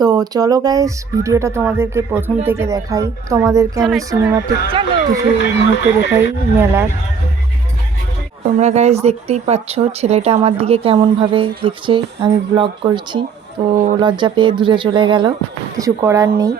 তো চলো গাইস ভিডিওটা তোমাদেরকে প্রথম থেকে দেখাই। তোমাদেরকে আমি সিনেমাটিক কিছু মুহূর্ত দেখাই মেলার। তোমরা গাইস দেখতেই পাচ্ছ ছেলেটা আমার দিকে কেমনভাবে দেখছে। আমি ব্লগ করছি তো লজ্জা পেয়ে দূরে চলে গেল। কিছু করার নেই।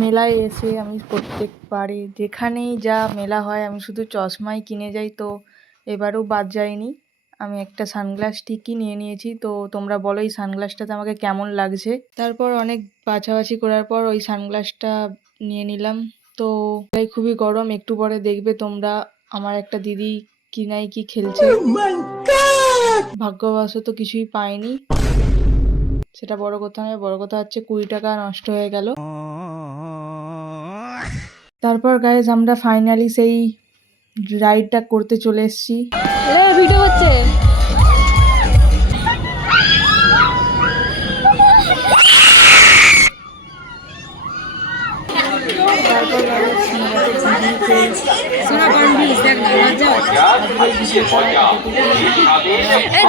মেলায় এসে আমি প্রত্যেকবারে যেখানেই যা মেলা হয় আমি শুধু চশমাই কিনে যাই তো এবারেও বাদ যায়নি। আমি একটা সানগ্লাস ঠিকই নিয়ে নিয়েছি তো তোমরা বলো এই সানগ্লাসটাতে আমাকে কেমন লাগছে? তারপর অনেক বাছাবাছি করার পর ওই সানগ্লাসটা নিয়ে নিলাম। তো তাই খুবই গরম একটু পরে দেখবে তোমরা আমার একটা দিদি কি নাই কি খেলছে। ভাগ্যবশত কিছুই পাইনি। সেটা বড় কথা নয় বড় কথা হচ্ছে কুড়ি টাকা নষ্ট হয়ে গেল। তারপর গাইজ আমরা ফাইনালি সেই রাইডটা করতে চলে এসেছি। ভিডিও হচ্ছে।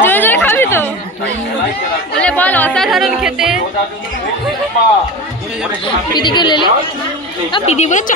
জোরে জোরে খাবি তো। বলে বল অসাধারণ খেতে। পিদিকে লেলে। পিদি বলে